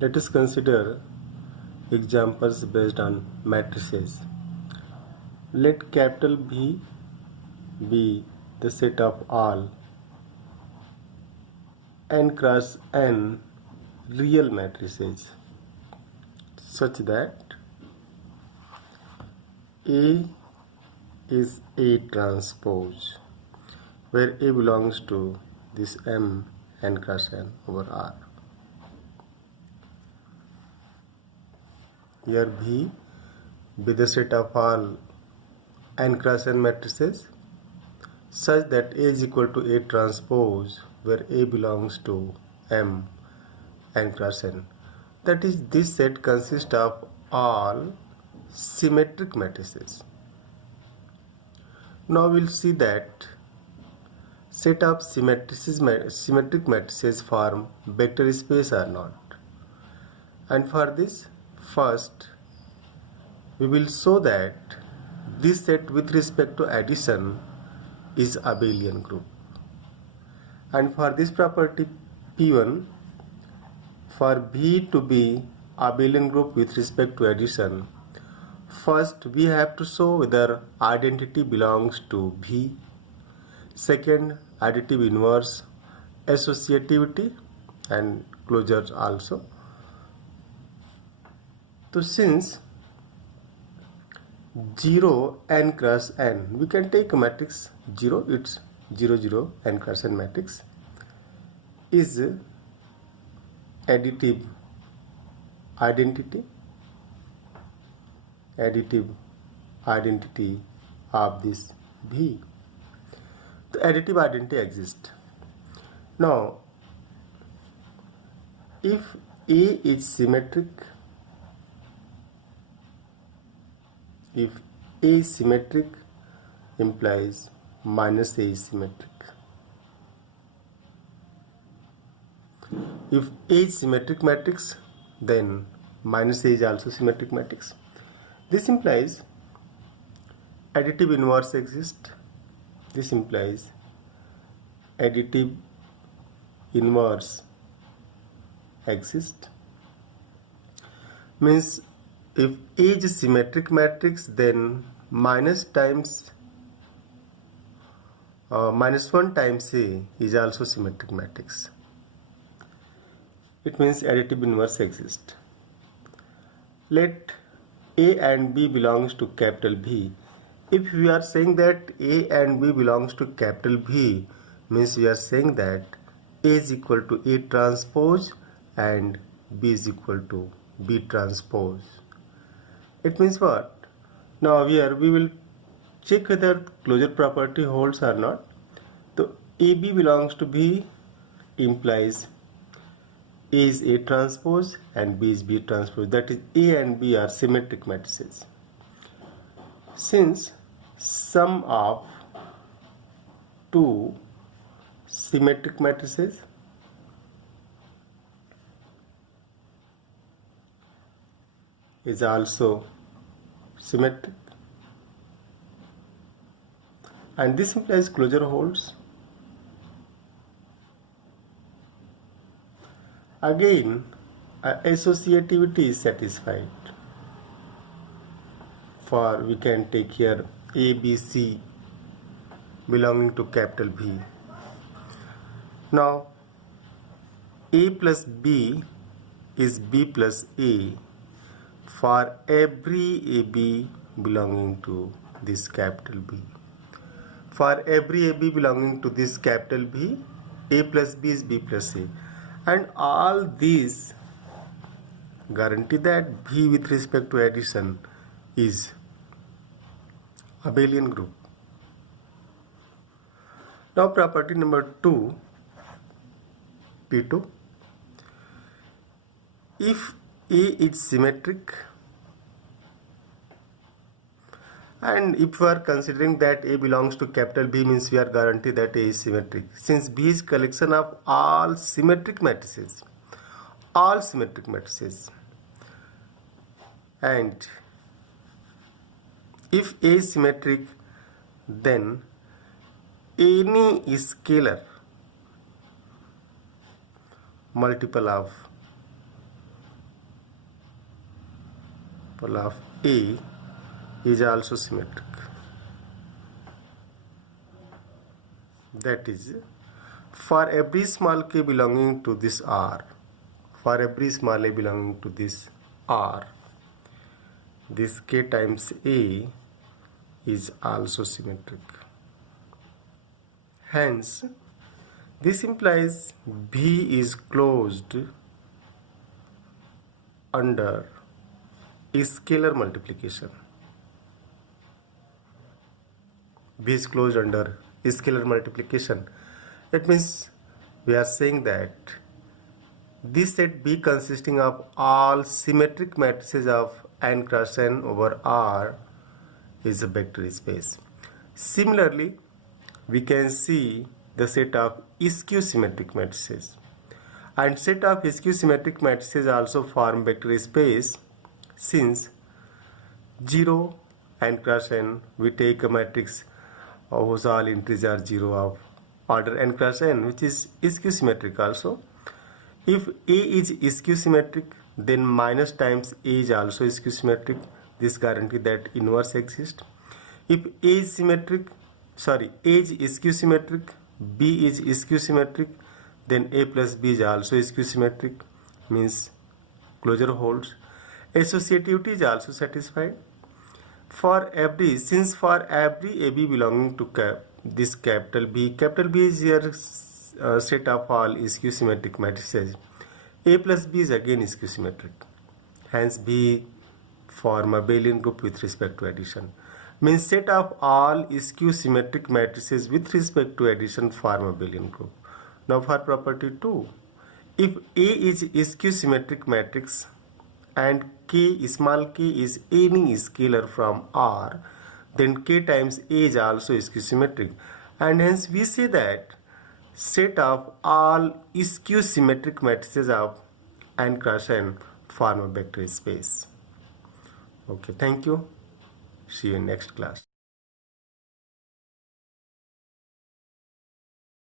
Let us consider examples based on matrices. Let capital B be the set of all n cross n real matrices such that A is A transpose, where A belongs to this M n cross n over R. Here B be the set of all n cross n matrices such that A is equal to A transpose, where A belongs to M n cross n. That is, this set consists of all symmetric matrices. Now we'll see that set of symmetric matrices form vector space or not. And for this, first we will show that this set with respect to addition is abelian group. And for this property P1, for V to be abelian group with respect to addition, first we have to show whether identity belongs to V. Second, additive inverse, associativity and closures also. So since 0 n cross n, we can take a matrix 0, it's 0 0 n cross n matrix is additive identity of this V. The additive identity exists. Now if A is symmetric, if A is symmetric implies minus A is symmetric. If A is symmetric matrix, then minus A is also symmetric matrix. This implies additive inverse exists. This implies additive inverse exists. Means if A is a symmetric matrix, then minus 1 times A is also symmetric matrix. It means additive inverse exists. Let A and B belongs to capital B. If we are saying that A and B belongs to capital B, means we are saying that A is equal to A transpose and B is equal to B transpose. It means what? Now here we will check whether closure property holds or not. So AB belongs to B implies A is A transpose and B is B transpose. That is, A and B are symmetric matrices. Since sum of two symmetric matrices is also symmetric, and this implies closure holds. Again, associativity is satisfied. For we can take here A, B, C belonging to capital B. Now, A plus B is B plus A for every AB belonging to this capital B. For every AB belonging to this capital B, A plus B is B plus A. And all these guarantee that B with respect to addition is abelian group. Now property number 2, P2. If A is symmetric, and if we are considering that A belongs to capital B, means we are guaranteed that A is symmetric. Since B is collection of all symmetric matrices, and if A is symmetric, then any scalar multiple of example of A is also symmetric. That is, for every small k belonging to this R, for every small a belonging to this R, this k times A is also symmetric. Hence, this implies V is closed under scalar multiplication. V is closed under scalar multiplication. It means we are saying that this set B consisting of all symmetric matrices of n cross n over R is a vector space. Similarly, we can see the set of skew symmetric matrices, and set of skew symmetric matrices also form vector space, since 0 n cross n, we take a matrix whose all entries are 0 of order n cross n, which is skew symmetric also. If A is skew symmetric, then minus times A is also skew symmetric. This guarantees that inverse exists. If A is symmetric, A is skew symmetric, B is skew symmetric, then A plus B is also skew symmetric, means closure holds. Associativity is also satisfied. Since for every AB belonging to this capital B is here set of all skew symmetric matrices, A plus B is again skew symmetric. Hence B form a abelian group with respect to addition. Means set of all skew symmetric matrices with respect to addition form a abelian group. Now for property 2, if A is skew symmetric matrix and small k is any scalar from R, then k times A is also skew symmetric, and hence we say that set of all skew symmetric matrices of n cross n form a vector space. Okay, thank you. See you in next class.